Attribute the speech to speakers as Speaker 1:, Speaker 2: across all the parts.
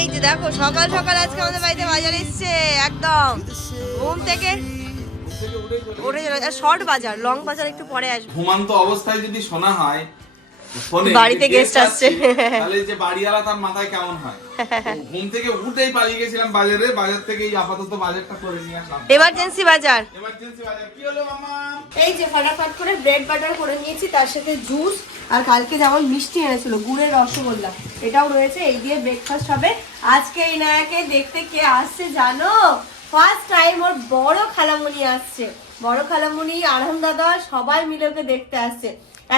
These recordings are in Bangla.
Speaker 1: এই যে দেখো, সকাল সকাল আজকে আমাদের বাড়িতে বাজার এসছে, একদম। ঘুম থেকে উঠে শর্ট বাজার, লং বাজার একটু পরে আসবে।
Speaker 2: ঘুমান্ত অবস্থায় যদি শোনা হয়
Speaker 1: বাড়িতে guest আসছে।
Speaker 2: তাহলে যে বাড়িওয়ালা তার মাথায় কেমন হয়? ঘুম থেকে উঠেই পালিয়ে গেছিলাম বাজারে বাজার থেকে এই আপাতত বাজারটা করে নিয়ে আসলাম।
Speaker 1: এমার্জেন্সি বাজার।
Speaker 2: এমার্জেন্সি বাজার কি হলো মামা?
Speaker 1: এই যে ফাটাফাট করে ব্রেড বাটার করে নিয়েছি তার সাথে জুস আর কালকে যেমন মিষ্টি এনেছিল গুড়ের রসগোল্লা এটাও রয়েছে এই দিয়ে ব্রেকফাস্ট হবে। আজকে এই নায়াকে দেখতে কে আসছে জানো? ফার্স্ট টাইম ওর বড় খালামণি আসছে। বড় খালামণি আরহান দাদা সবাই মিলে ওকে দেখতে আসছে।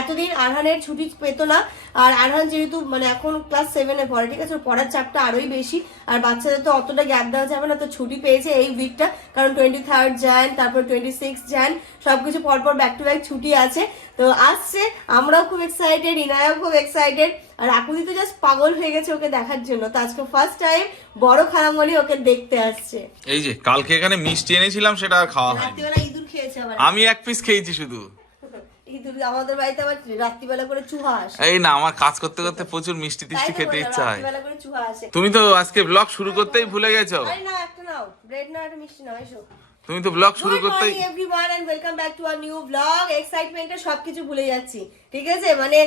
Speaker 1: এতদিন আরহানের ছুটি পেত না। আর আরহান যেহেতু মানে এখন ক্লাস সেভেনে পড়ে ঠিক আছে? পড়ার চাপটা আরোই বেশি। আর বাচ্চাদের তো অতটা গ্যাপ দেওয়া যাবে না তো ছুটি পেয়েছে এই উইকটা কারণ টোয়েন্টি থার্ড জ্যান তারপর টোয়েন্টি সিক্স জ্যান সবকিছু পরপর ব্যাক টু ব্যাক ছুটি আছে। তো আসছে আমরাও খুব এক্সাইটেড ইনায়াও খুব এক্সাইটেড আর আকুদি তো জাস্ট পাগল হয়ে গেছে ওকে দেখার জন্য। তো আজকে ফার্স্ট টাইম বড় খারামলি ওকে দেখতে আসছে।
Speaker 2: এই যে কালকে এখানে মিষ্টি এনেছিলাম সেটা আর খাওয়া হয়নি। আমি এক পিস খেয়েছি শুধু।
Speaker 1: আমাদের বাড়িতে আবার রাত্রিবেলা করে চুহা আসে।
Speaker 2: এই না আমার কাজ করতে করতে প্রচুর মিষ্টি টিষ্টি খেতে ইচ্ছা হয়।
Speaker 1: রাত্রিবেলা করে চুহা আসে।
Speaker 2: তুমি তো আজকে ব্লগ শুরু করতেই ভুলে গেছো।
Speaker 1: আরে না একটা নাও। ব্রেড না একটা মিষ্টি নাও এসো।
Speaker 2: তুমি তো ব্লগ শুরু
Speaker 1: গুড
Speaker 2: করতেই
Speaker 1: morning everyone and welcome back to our new blog এক্সাইটমেন্টে সবকিছু ভুলে যাচ্ছি ঠিক আছে? মানে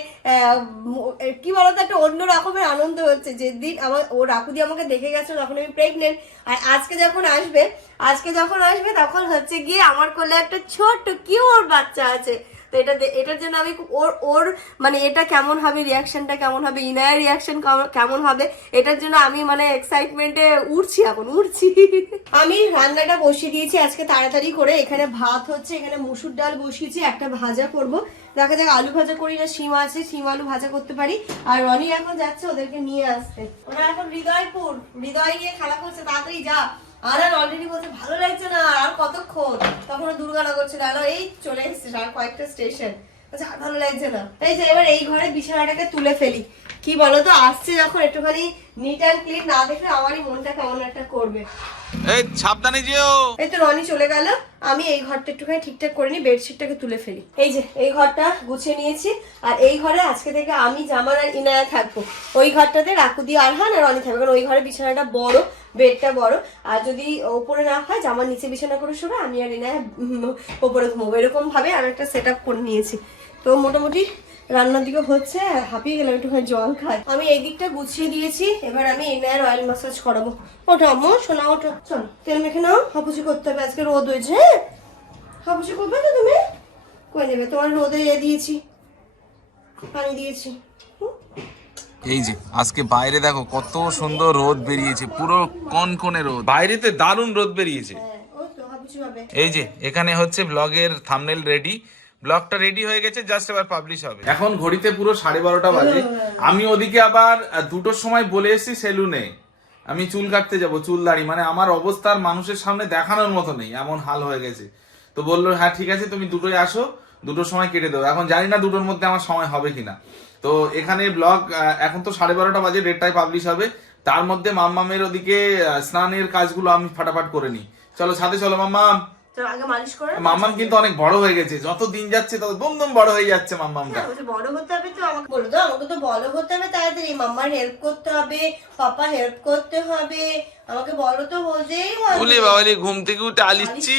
Speaker 1: কি বলতো একটা অন্য রকমের আনন্দ হচ্ছে। যেদিন আমার ও রাকুদি আমাকে দেখে গেছে তখন আমি প্রেগনেন্ট আর আজকে যখন আসবে আজকে যখন আসবে তখন হচ্ছে গিয়ে আমার কোলে একটা ছোট্ট কিউর বাচ্চা আছে। তো এটা এটার জন্য আমি ওর ওর মানে এটা কেমন হবে রিয়াকশনটা কেমন হবে ইনায়ের রিয়াকশন কেমন হবে, এটার জন্য আমি মানে এক্সাইটমেন্টে উঠছি এখন উঠছি আমি রান্নাটা বসিয়ে দিয়েছি আজকে তাড়াতাড়ি করে। এখানে ভাত হচ্ছে, এখানে মুসুর ডাল বসিয়েছি, একটা ভাজা করব। দেখা যাক, আলু ভাজা করি না, শিম আছে, শিম আলু ভাজা করতে পারি। আর রনি এখন যাচ্ছে ওদেরকে নিয়ে আসতে। ওরা এখন হৃদয়পুর, হৃদয় গিয়ে খেলা করছে, তাড়াতাড়ি যা। আর আর অলরেডি বলছে, ভালো লাগছে না, আর কতক্ষণ? তখন দুর্গানগর ছিল আর এই চলে এসেছে আর কয়েকটা স্টেশন বলছে, আর ভালো লাগছে না। এই যে, এবার এই ঘরে বিছানাটাকে তুলে ফেলি। কি বলতো আসছে যখন একটুখানি নিট অ্যান্ড ক্লিন না দেখলে আমারই মনটা কেমন একটা করবে।
Speaker 2: এই সাবধানে যেও।
Speaker 1: এই তো রনি চলে গেল আমি এই ঘরটা একটুখানি ঠিকঠাক করে নি বেডশিটটাকে তুলে ফেলি। এই যে এই ঘরটা গুছিয়ে নিয়েছি আর এই ঘরে আজকে থেকে আমি জামার আর ইনায়া থাকব। ওই ঘরটাতে রাকুদি আরহান আর রনি থাকবে কারণ ওই ঘরে বিছানাটা বড় বেডটা বড়। আর যদি ওপরে না হয় জামার নিচে বিছানা করে শোবে আমি আর ইনায়া ওপরে ঘুমবো। এরকম ভাবে আমি একটা সেট আপ করে নিয়েছি। তো মোটামুটি রান্নার দিকে হচ্ছে আর হাঁপিয়ে গেলাম একটুখানি জল খাই। আমি এই দিকটা গুছিয়ে দিয়েছি এবার আমি ইনায়ার অয়েল মাসাজ করাবো। ওঠো আম্মু শোনা ওঠো। চল তেল মেখে নাও হাপুচি করতে হবে আজকে রোদ হয়েছে হ্যাঁ? হাপুচি করবে তো তুমি? করে নেবে? তোমার রোদে এ দিয়েছি পানি দিয়েছি।
Speaker 2: এই যে আজকে বাইরে দেখো কত সুন্দর রোদ বেরিয়েছে পুরো কনকনে রোদ। বাইরেতে দারুণ রোদ বেরিয়েছে।
Speaker 1: হ্যাঁ
Speaker 2: এই যে এখানে হচ্ছে ব্লগের থামনেল রেডি ব্লগটা রেডি হয়ে গেছে জাস্ট এবার পাবলিশ হবে। এখন ঘড়িতে পুরো সাড়ে বারোটা বাজে। আমি ওদিকে আবার দুটোর সময় বলে এসেছি সেলুনে। আমি চুল কাটতে যাব, চুল দাড়ি। মানে আমার অবস্থার মানুষের সামনে দেখানোর মতো নেই, এমন হাল হয়ে গেছে। তো বলল হ্যাঁ ঠিক আছে, তুমি দুটোই আসো, দুটোর সময় কেটে দেবো। এখন জানি না দুটোর মধ্যে আমার সময় হবে কিনা। তো এখানে ব্লগ এখন তো সাড়ে বারোটা বাজে ডেটটাই পাবলিশ হবে। তার মধ্যে মাম্মামের ওদিকে স্নানের কাজগুলো আমি ফাটাফাট করে নিই। চলো সাথে চলো, মাম্মাম।
Speaker 1: আগে মালিশ করে
Speaker 2: মাম্মাম কিন্তু অনেক বড় হয়ে গেছে যত দিন যাচ্ছে তত দম দম বড় হয়ে যাচ্ছে মাম্মামটা।
Speaker 1: হ্যাঁ, বড় হতে হবে তো আমাকে বলো তো আমাকে তো বড় হতে হবে তাড়াতাড়ি মাম্মার হেল্প করতে হবে পাপা হেল্প করতে হবে আমাকে বলো তো বলতেই হবে।
Speaker 2: বলে বাবালি ঘুম থেকে উঠে আলিচ্ছি।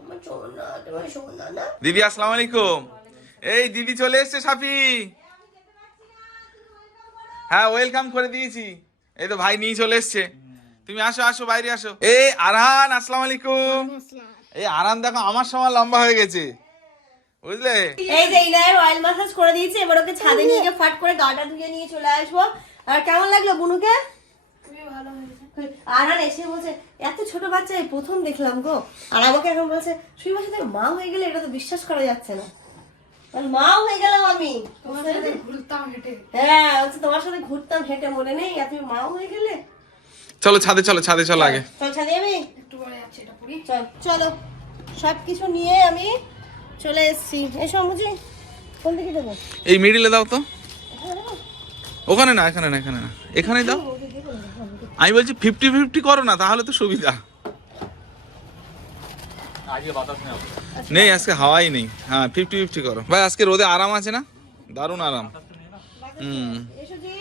Speaker 1: আমার সোনা তোমার সোনা না
Speaker 2: দিদি আসসালামু আলাইকুম। এই দিদি চলে এসছে সাফি। হ্যাঁ ওয়েলকাম করে দিয়েছি। এই তো ভাই নিয়ে চলে এসছে। তুমি আসো আসো বাইরে আসো। এই আরহান আসসালামু আলাইকুম। এই আরহান দেখো আমার সময় লম্বা হয়ে গেছে। বুঝলে?
Speaker 1: এই যে ইনায়ের অয়েল ম্যাসাজ করে দিয়েছে এবার ওকে ছাদে নিয়ে গিয়ে ফাট করে গাটা ধুয়ে নিয়ে চলে আসব। আর কেমন লাগল বুনুকে? আরান এসে বলছে এত ছোট বাচ্চা এই প্রথম দেখলাম গো। আর আমাকে এখন বলছে সুই বসে তুমি মা হয়ে গেলে এটা তো বিশ্বাস করা যাচ্ছে না। মা হয়ে গেলাম আমি।
Speaker 3: তোমার সাথে ঘুরতাম হেঁটে।
Speaker 1: হ্যাঁ তোমার সাথে ঘুরতাম হেঁটে মনে নেই? আর তুমি মা হয়ে গেলে?
Speaker 2: চলো ছাদে চলো ছাদে চলো আগে।
Speaker 1: চল ছাদে আমি
Speaker 3: একটু পরে যাচ্ছি এটা পড়ি।
Speaker 1: চল চলো। সব কিছু নিয়ে আমি চলে এসেছি। এসো বুঝি কোন দিকে দেবো
Speaker 2: এই মিডিলে দাও তো। ওখানে না এখানে না এখানে না। এখানে দাও। আমি বলছি ফিফটি ফিফটি করো না তাহলে তো সুবিধা। নেই আজকে হাওয়াই নেই। হ্যাঁ ফিফটি ফিফটি করো। ভাই আজকে রোদে আরাম আছে না? দারুণ আরাম। হুম।
Speaker 1: এসো জি।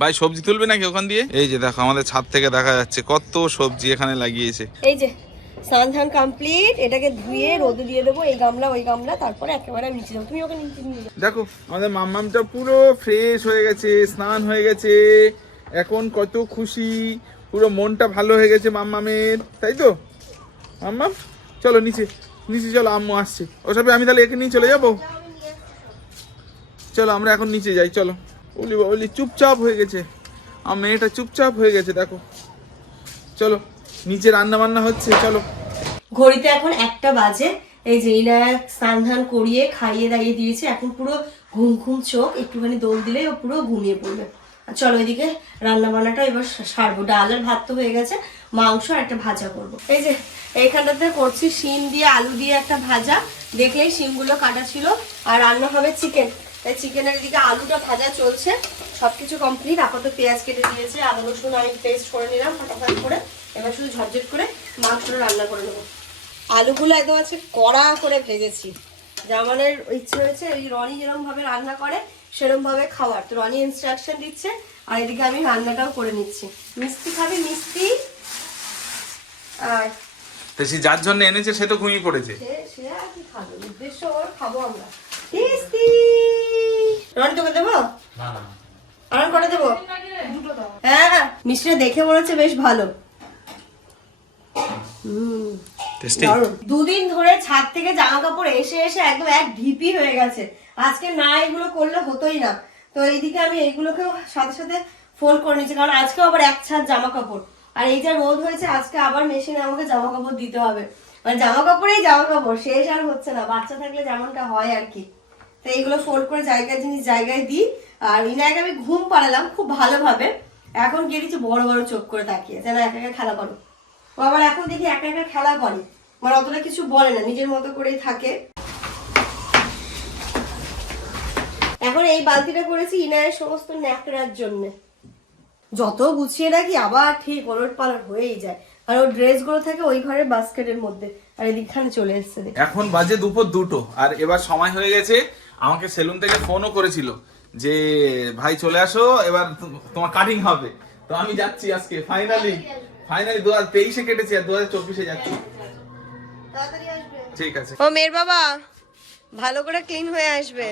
Speaker 2: ভাই সবজি তুলবে নাকি ওখান দিয়ে? এই যে দেখো আমাদের ছাদ থেকে দেখা যাচ্ছে কত সবজি এখানে লাগিয়েছে।
Speaker 1: এই যে স্নান ধান কমপ্লিট এটাকে ধুয়ে রোদে দিয়ে দেবো এই গামলা ওই গামলা তারপরে একেবারে নিচে যাব। তুমি ওকে নিচে নিয়ে যাও।
Speaker 2: দেখো আমাদের মাম্মামটা পুরো ফ্রেশ হয়ে গেছে স্নান হয়ে গেছে। এখন কত খুশি পুরো মনটা ভালো হয়ে গেছে মাম্মামের তাই তো? মাম্মাম চলো নিচে নিচে চলো আম্মু আসছে। ওসবে আমি তাহলে একে নিয়ে চলে যাব? চলো আমরা এখন নিচে যাই চলো। বলি বলি চুপচাপ হয়ে গেছে। আমার মেয়েটা চুপচাপ হয়ে গেছে, দেখো। চলো, নিচে রান্না বান্না হচ্ছে, চলো।
Speaker 1: ঘড়িতে এখন একটা বাজে, এই যে ইনা স্নান ধান করিয়ে খাইয়ে দাইয়ে দিয়েছে, এখন পুরো ঘুম ঘুম চোখ, একটুখানি দোল দিলে ও পুরো ঘুমিয়ে পড়বে। চলো এদিকে রান্না বান্নাটা এবার সারবো। ডাল আর ভাত তো হয়ে গেছে, মাংস আর একটা ভাজা করব। এই যে, এইখানটাতে করছি শিম দিয়ে আলু দিয়ে একটা ভাজা, দেখলেই শিমগুলো কাটা ছিল, আর রান্না হবে চিকেন। তাই চিকেনের এদিকে আলুটা ভাজা চলছে। সবকিছু কমপ্লিট আপাতত পেঁয়াজ কেটে দিয়েছে আদা রসুন আমি পেস্ট করে নিলাম ফাটাফাট করে। এবার শুধু ঝটঝট করে মাংসটা রান্না করে নেব। আলুগুলো একদম আছে কড়া করে ভেজেছি। জামানের ইচ্ছে হয়েছে ওই রনি যেরকম ভাবে রান্না করে সেরকম ভাবে খাওয়ার। তো রনি ইনস্ট্রাকশন দিচ্ছে আর এদিকে আমি রান্নাটাও করে নিচ্ছি। মিষ্টি খাবি মিষ্টি আর
Speaker 2: তো সে যার জন্য এনেছে সে তো ঘুমিয়ে পড়েছে।
Speaker 1: সে সে আর কি খাবে? উদ্দেশ্য ওর খাব আমরা। মিষ্টি! রনি তোকে দেবো? আরাম করে দেবো? হ্যাঁ মিষ্টিটা দেখে মনে হচ্ছে বেশ ভালো। দুদিন ধরে ছাদ থেকে জামা কাপড় এসে এসে একদম এক ঢিপি হয়ে গেছে। আজকে না এগুলো করলে হতোই না। তো এইদিকে আমি এইগুলোকেও সাথে সাথে ফোল্ড করে নিচ্ছি কারণ আজকেও আবার এক ছাদ জামা কাপড় আর এই যা রোদ হয়েছে আজকে আবার মেশিনে আমাকে জামা কাপড় দিতে হবে। মানে জামা কাপড়েই জামা কাপড় শেষ আর হচ্ছে না। বাচ্চা থাকলে যেমনটা হয় আর কি। তো এইগুলো ফোল্ড করে জায়গায় জিনিস জায়গায় দিই। আর ইনাকে আমি ঘুম পাড়ালাম খুব ভালোভাবে। এখন গিয়ে দিচ্ছি বড় বড় চোখ করে তাকিয়ে যেন একা একা খেলা করো। ও আবার এখন দেখি একা একা খেলা করে। মানে অতটা কিছু বলে না, নিজের মতো করেই থাকে। এখন এই বালতিটা করেছি ইনায়ের সমস্ত ন্যাকড়ার জন্য। যত গুছিয়ে রাখি, আবার ঠিক ওলট পালট হয়েই যায়। আর ওর ড্রেসগুলো থাকে ওই ঘরের বাস্কেটের মধ্যে। আর এদিকখানে চলে এসছে
Speaker 2: এখন বাজে দুপুর দুটো। আর এবার সময় হয়ে গেছে আমাকে সেলুন থেকে ফোনও করেছিল যে ভাই চলে আসো এবার তোমার কাটিং হবে। তো আমি যাচ্ছি আজকে ফাইনালি ফাইনালি দু হাজার তেইশে কেটেছি আর দু হাজার চব্বিশে যাচ্ছি। ঠিক আছে।
Speaker 1: ও মেয়ের বাবা ভালো করে ক্লিন হয়ে আসবে।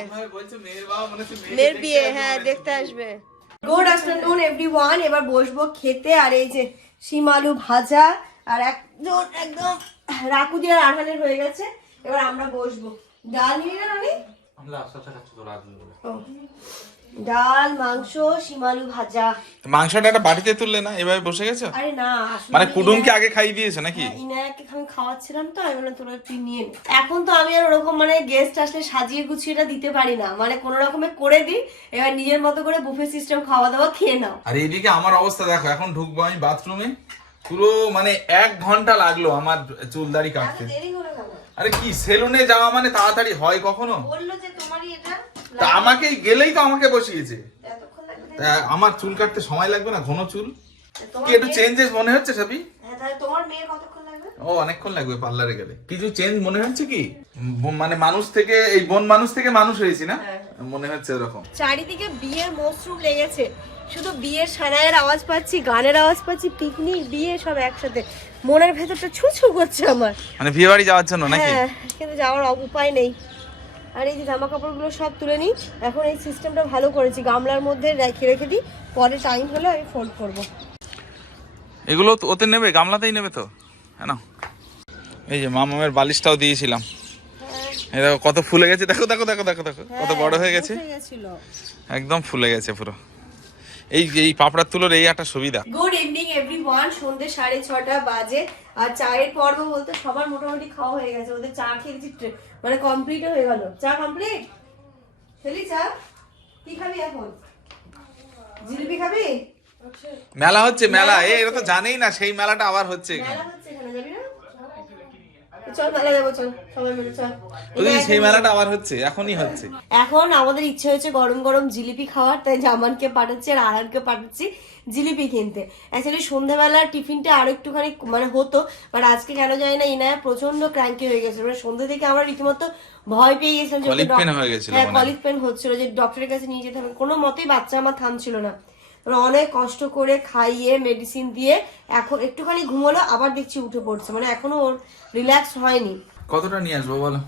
Speaker 2: মেয়ের
Speaker 1: বিয়ে
Speaker 2: আসবে
Speaker 1: হ্যাঁ দেখতে আসবে। গুড আফটারনুন এভরিওয়ান এবার বসবো খেতে আর এই যে শিম আলু ভাজা আর একদম একদম রাকু দিয়ে আড়ানের হয়ে গেছে। এবার আমরা বসবো। ডাল নিয়ে না। ডাল মাংস শিম আলু ভাজা।
Speaker 2: মাংসটা একটা বাটিতে তুললে না? এভাবে বসে গেছো?
Speaker 1: আরে না
Speaker 2: মানে কুডুমকে আগে খাইয়ে দিয়েছ নাকি?
Speaker 1: হ্যাঁ, ইনায়াকে আমি খাওয়াচ্ছিলাম তো আমি বললাম তোরা তুই নিয়ে এখন তো আমি আর ওরকম মানে গেস্ট আসলে সাজিয়ে গুছিয়ে এটা দিতে পারি না। মানে কোনো রকমে করে দিই এবার নিজের মতো করে বুফে সিস্টেম খাওয়া দাওয়া খেয়ে নাও।
Speaker 2: আর এইদিকে আমার অবস্থা দেখো এখন ঢুকবো আমি বাথরুমে পুরো মানে এক ঘণ্টা লাগল আমার চুল দাড়ি কাটতে।
Speaker 1: দেরি
Speaker 2: আরে কি সেলুনে যাওয়া মানে তাড়াতাড়ি হয় কখনো?
Speaker 1: বলল যে তোমারই এটা
Speaker 2: তা আমাকে গেলেই তো আমাকে বসিয়েছে। তা আমার চুল কাটতে সময় লাগবে না ঘন চুল? কি একটু চেঞ্জেস মনে হচ্ছে সবই?
Speaker 1: হ্যাঁ তাহলে তোমার মেয়ে কতক্ষণ লাগবে?
Speaker 2: ও অনেকক্ষণ লাগবে পার্লারে গেলে। কিছু চেঞ্জ মনে হচ্ছে কি? মানে মানুষ থেকে এই বন মানুষ থেকে মানুষ হয়েছি না?
Speaker 1: হ্যাঁ,
Speaker 2: মনে হচ্ছে এরকম
Speaker 1: চারিদিকে বিয়ের মশরুম লেগেছে। শুধু বিয়ের সানায়ের আওয়াজ পাচ্ছি গানের আওয়াজ পাচ্ছি পিকনিক বিয়ে সব একসাথে। মনের ভেতরটা ছু ছু করছে আমার।
Speaker 2: মানে বিয়ে বাড়ি যাওয়ার জন্য নাকি?
Speaker 1: হ্যাঁ কিন্তু যাওয়ার অ- উপায় নেই। আর এই যে জামা কাপড়গুলো সব তুলে নিই এখন এই সিস্টেমটা ভালো করেছি। গামলার মধ্যে রেখে রেখে দিই পরে টাইম হলে আমি ফোল্ড করব।
Speaker 2: এগুলো তো ওতে নেবে গামলাতেই নেবে তো? হ্যাঁ না? এই যে মামামের বালিশটাও দিয়েছিলাম। এই দেখো কত ফুলে গেছে। দেখো দেখো দেখো দেখো দেখো। কত বড় হয়ে গেছে। একদম ফুলে গেছে পুরো। এই এই পাপড়ার তুলোর এই একটা সুবিধা।
Speaker 1: গুড ইভিনিং এভরিওয়ান সন্ধ্যে সাড়ে ছটা বাজে। আর চায়ের পর্ব বলতে সবার মোটামুটি খাওয়া হয়ে গেছে। ওদের চা খেয়েছি মানে কমপ্লিট হয়ে গেল। চা কমপ্লিট খেলি চা? কি খাবি এখন? জিলিপি খাবি?
Speaker 2: মেলা হচ্ছে মেলা। এ এরা তো জানেই না সেই মেলাটা আবার হচ্ছে এখানে
Speaker 1: মেলা হচ্ছে এখানে যাবি না চল মেলা যাব চল সবাই মিলে চল।
Speaker 2: সেই মেলাটা আবার হচ্ছে এখনই হচ্ছে।
Speaker 1: এখন আমাদের ইচ্ছে হয়েছে গরম গরম জিলিপি খাওয়ার তাই জামানকে পাঠাচ্ছি আর আহারকে পাঠাচ্ছি জিলিপি কিনতে। অ্যাকচুয়ালি সন্ধ্যাবেলা টিফিনটা আরও একটুখানি মানে হতো বাট আজকে কেন জানি না ইনায়া প্রচণ্ড ক্র্যাঙ্কি হয়ে গেছে মানে সন্ধ্যে থেকে আমরা রীতিমতো ভয় পেয়ে গেছিলাম যে
Speaker 2: pain
Speaker 1: ডক-
Speaker 2: হয়ে গেছিল
Speaker 1: হ্যাঁ
Speaker 2: মনে।
Speaker 1: কলিক পেন হচ্ছিল যে ডক্টরের কাছে নিয়ে যেতে হবে। কোনো মতেই বাচ্চা আমার থামছিল না। অনেক কষ্ট করে খাইয়ে মেডিসিন দিয়ে এখন একটুখানি ঘুমোলো আবার দেখছি উঠে পড়ছে। মানে এখনও ওর রিল্যাক্স হয়নি।
Speaker 2: কতটা নিয়ে আসব বলো?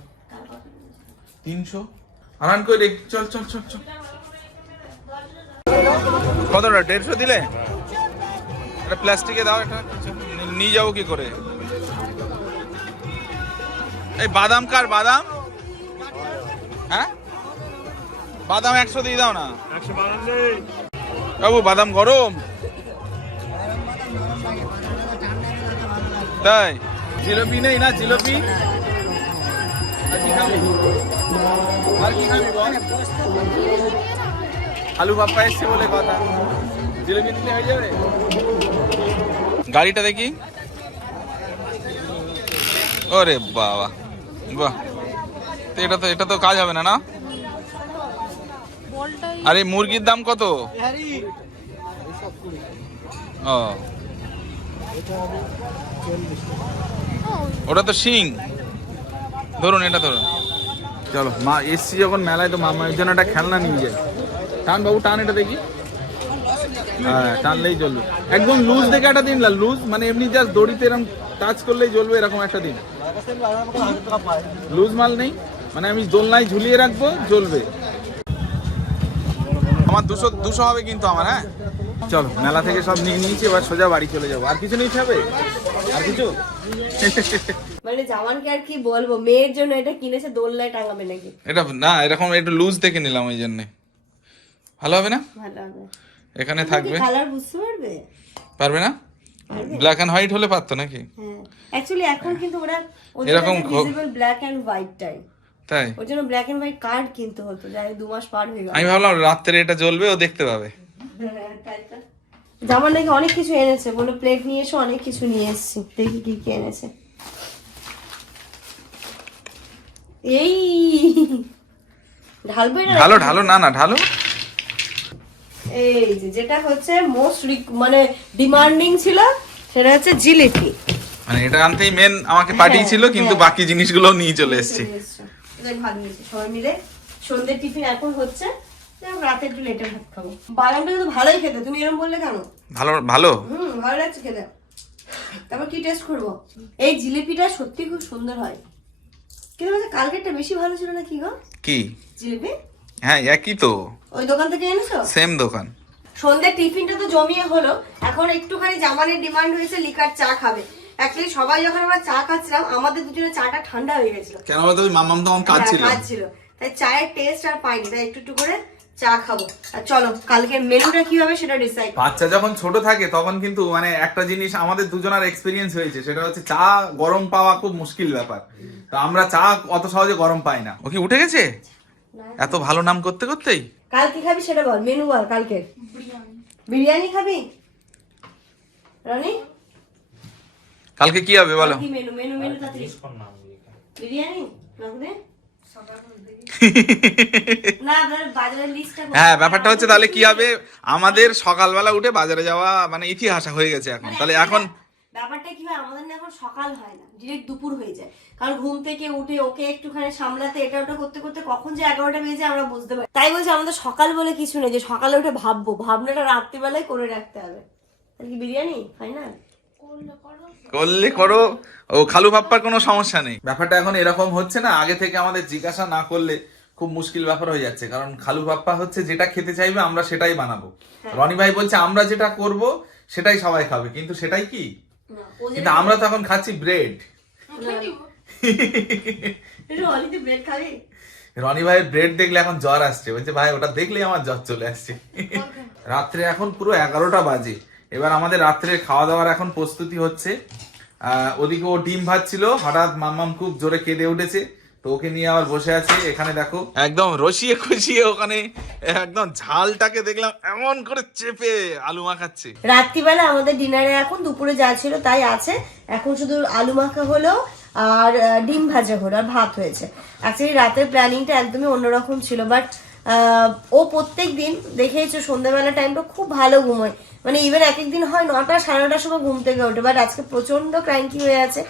Speaker 2: তিনশো? আরান করে রেখ চল চল চল চল। কতটা? দেড়শো দিলে? একটা প্লাস্টিকে দাও একটা নিয়ে যাব কি করে? এই বাদাম কার বাদাম? হ্যাঁ? বাদাম একশো দিয়ে দাও না। বাবু, বাদাম গরম? তাই? জিলপি নেই না জিলিপি? আলু বাপ্পা এসছে বলে কথা। জিলিপি দিলে হয়ে যাবে? গাড়িটা দেখি। ওরে বাবা, বাহ। তো এটা তো এটা তো কাজ হবে না না? আরে মুরগির দাম কত? ও। ওটা তো শিং। ধরুন এটা ধরুন। চলো মা এসছি যখন মেলায় তো মামার জন্য একটা খেলনা নিয়ে যায় টান বাবু টান এটা দেখি। হ্যাঁ টানলেই জ্বলবে একদম লুজ দেখে একটা দিন লুজ মানে এমনি জাস্ট দড়িতে এরকম টাচ করলেই জ্বলবে এরকম একটা দিন। লুজ মাল নেই। মানে আমি দোলনায় ঝুলিয়ে রাখব জ্বলবে। আমার দুশো দুশো হবে কিন্তু আমার হ্যাঁ? চলো মেলা থেকে সব নিয়ে নিয়েছি এবার সোজা বাড়ি চলে যাব। আর কিছু নিতে হবে? আর কিছু?
Speaker 1: মানে জামানকে আর কি বলব মেয়ের জন্য এটা কিনেছে দোলনায় টাঙাবে নাকি?
Speaker 2: এটা না এরকম একটু লুজ দেখে নিলাম ওই জন্যে। ভালো হবে না?
Speaker 1: ভালো হবে।
Speaker 2: এখানে থাকবে।
Speaker 1: কালার বুঝতে পারবে?
Speaker 2: পারবে না? ব্ল্যাক হোয়াইট হলে পারতো নাকি?
Speaker 1: হ্যাঁ। অ্যাকচুয়ালি এখন কিন্তু ওরা
Speaker 2: এরকম
Speaker 1: ব্ল্যাক এন্ড হোয়াইটটাই
Speaker 2: তাই?
Speaker 1: ওর জন্য ব্ল্যাক এন্ড হোয়াইট কার্ড কিনতে হতো যাই দু মাস পার হয়ে গেল।
Speaker 2: আমি ভাবলাম রাত্রে এটা জ্বলবে ও দেখতে পাবে।
Speaker 1: জামার নাকি অনেক কিছু এনেছে বলে প্লেট নিয়ে এসে অনেক কিছু নিয়ে এসেছি। দেখি কি কি এনেছে। এই! ঢালবো এটা
Speaker 2: ঢালো ঢালো না না ঢালো।
Speaker 1: এই যে যেটা হচ্ছে মোস্ট মানে ডিমান্ডিং ছিল সেটা হচ্ছে জিলিপি।
Speaker 2: মানে এটা আনতেই মেন আমাকে পাঠিয়েছিল কিন্তু বাকি জিনিসগুলো নিয়ে চলে এসেছি।
Speaker 1: এটাই ভালো হয়েছে সবাই মিলে সন্ধ্যের টিফিন এখন হচ্ছে। যাই রাতে একটু লেটে ভাত খাব। বাদামটা কিন্তু ভালোই খেতে। তুমি এরকম বললে কেন?
Speaker 2: ভালো ভালো?
Speaker 1: হুম ভালো লাগছে খেতে। তারপর কি টেস্ট করব? এই জিলিপিটা সত্যি খুব সুন্দর হয়। কিন্তু বলছে কালকেরটা বেশি ভালো ছিল না কি গো?
Speaker 2: কি?
Speaker 1: জিলিপি?
Speaker 2: হ্যাঁ একই তো।
Speaker 1: ওই দোকান থেকে এনেছো?
Speaker 2: সেম দোকান।
Speaker 1: সন্ধ্যের টিফিনটা তো জমিয়ে হলো। এখন একটুখানি জামানের ডিমান্ড হয়েছে লিকার চা খাবে। অ্যাকচুয়ালি সবাই যখন আমরা চা খাচ্ছিলাম আমাদের দুজনের চাটা ঠান্ডা হয়ে গেছিল।
Speaker 2: কেন বলতো? ওই মামাম তো আমার কাজ
Speaker 1: হ্যাঁ,
Speaker 2: ছিল
Speaker 1: কাজ ছিল তাই চায়ের টেস্ট আর পাইনি তাই একটু একটু করে চা খাব। আর চলো কালকের মেনুটা কি হবে সেটা ডিসাইড
Speaker 2: বাচ্চা যখন ছোট থাকে তখন কিন্তু মানে একটা জিনিস আমাদের দুজনের এক্সপিরিয়েন্স হয়েছে সেটা হচ্ছে চা গরম পাওয়া খুব মুশকিল ব্যাপার। তো আমরা চা অত সহজে গরম পাই না। ও কি উঠে গেছে? এত ভালো নাম করতে করতেই?
Speaker 1: কাল কি খাবি সেটা বল মেনু বল কালকে বিরিয়ানি খাবি? রনি?
Speaker 2: কালকে কি হবে বলো?
Speaker 1: Menu menu menu biryani?
Speaker 2: হ্যাঁ ব্যাপারটা হচ্ছে তাহলে কি হবে? আমাদের সকালবেলা উঠে বাজারে যাওয়া মানে ইতিহাস হয়ে গেছে এখন। তাহলে এখন
Speaker 1: ব্যাপারটা কি হয় আমাদের না এখন সকাল হয় না ডিরেক্ট দুপুর হয়ে যায়। কারণ ঘুম থেকে উঠে ওকে একটুখানি সামলাতে এটা ওটা করতে করতে কখন যে এগারোটা বেজে আমরা বুঝতে পারি। তাই বলছি আমাদের সকাল বলে কিছু নেই যে সকালে উঠে ভাববো ভাবনাটা রাত্রিবেলায় করে রাখতে হবে। তাহলে কি বিরিয়ানি? ফাইনাল
Speaker 2: করলে করো। ও খালু পাপ্পার কোনো সমস্যা নেই। ব্যাপারটা এখন এরকম হচ্ছে না আগে থেকে আমাদের জিজ্ঞাসা না করলে খুব মুশকিল ব্যাপার হয়ে যাচ্ছে। কারণ খালু পাপ্পা হচ্ছে যেটা খেতে চাইবে আমরা সেটাই বানাবো। রনি ভাই বলছে আমরা যেটা করব সেটাই সবাই খাবে। কিন্তু সেটাই কি? কিন্তু আমরা তো এখন খাচ্ছি ব্রেড।
Speaker 1: খাবি।
Speaker 2: রনি ভাইয়ের ব্রেড দেখলে এখন জ্বর আসছে। বলছে ভাই ওটা দেখলেই আমার জ্বর চলে আসছে। রাত্রে এখন পুরো এগারোটা বাজে। এবার আমাদের রাত্রে খাওয়া দাওয়ার এখন প্রস্তুতি হচ্ছে। আহ, ওদিকে ও ডিম ভাজছিল হঠাৎ মাম্মাম খুব জোরে কেঁদে উঠেছে। তো ওকে নিয়ে আবার বসে আছে এখানে দেখো। একদম রসিয়ে খুশিয়ে ওখানে একদম ঝালটাকে দেখলাম এমন করে চেপে আলু মাখাচ্ছে।
Speaker 1: রাত্রিবেলা আমাদের ডিনারে এখন দুপুরে যা ছিল তাই আছে। এখন শুধু আলু মাখা হলো আর ডিম ভাজা হলো আর ভাত হয়েছে। অ্যাকচুয়ালি রাতের প্ল্যানিংটা একদমই অন্যরকম ছিল বাট ও প্রত্যেক দিন দেখেইছো সন্ধ্যাবেলা টাইমটা খুব ভালো ঘুমোয়। মানে ইভেন এক এক দিন হয় নটা সাড়ে নটার সময় ঘুম থেকে ওঠে বাট আজকে প্রচণ্ড ক্র্যাঙ্কি হয়ে আছে।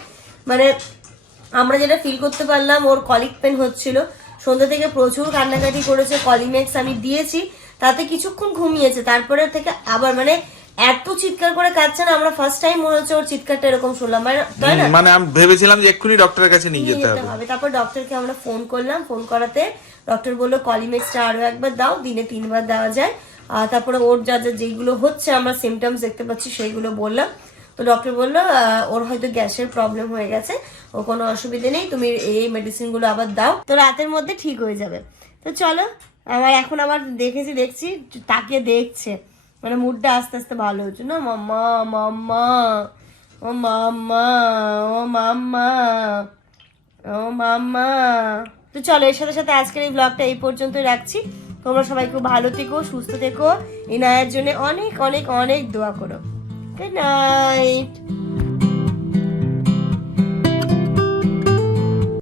Speaker 1: মানে আমরা যেটা ফিল করতে পারলাম ওর কলিক পেন হচ্ছিল। সন্ধ্যা থেকে প্রচুর কান্নাকাটি করেছে কলিমেক্স আমি দিয়েছি তাতে কিছুক্ষণ ঘুমিয়েছে তারপরে থেকে আবার মানে এত চিৎকার করে কাঁদছে না আমরা ফার্স্ট টাইম মনে হচ্ছে ওর চিৎকারটা এরকম শুনলাম মানে তাই না?
Speaker 2: মানে আমি ভেবেছিলাম যে এক্ষুনি ডক্টরের কাছে নিয়ে যেতে হবে।
Speaker 1: তারপর ডক্টরকে আমরা ফোন করলাম ফোন করাতে ডক্টর বলল কলিমেক্সটা আরও একবার দাও দিনে তিনবার দেওয়া যায়। তারপরে ওর যা যা যেগুলো হচ্ছে, আমরা সিমটমস দেখতে পাচ্ছি, সেইগুলো বললাম। তো ডক্টর বলল ওর হয়তো গ্যাসের প্রবলেম হয়ে গেছে ও কোনো অসুবিধে নেই, তুমি এই মেডিসিনগুলো আবার দাও। তো রাতের মধ্যে ঠিক হয়ে যাবে। তো চলো আমার এখন আবার দেখেছি, দেখছি তাকে দেখছে। মানে মুডটা আস্তে আস্তে ভালো হচ্ছে। না, মাম্মা মাম্মা, ও মাম্মা ও মাম্মা ও মাম্মা। তো চলো, এর সাথে সাথে আজকের এই ব্লগটা এই পর্যন্তই রাখছি। তোমরা সবাই খুব ভালো থেকো, সুস্থ থেকো। ইনায়ের জন্য অনেক অনেক অনেক দোয়া করো। Good night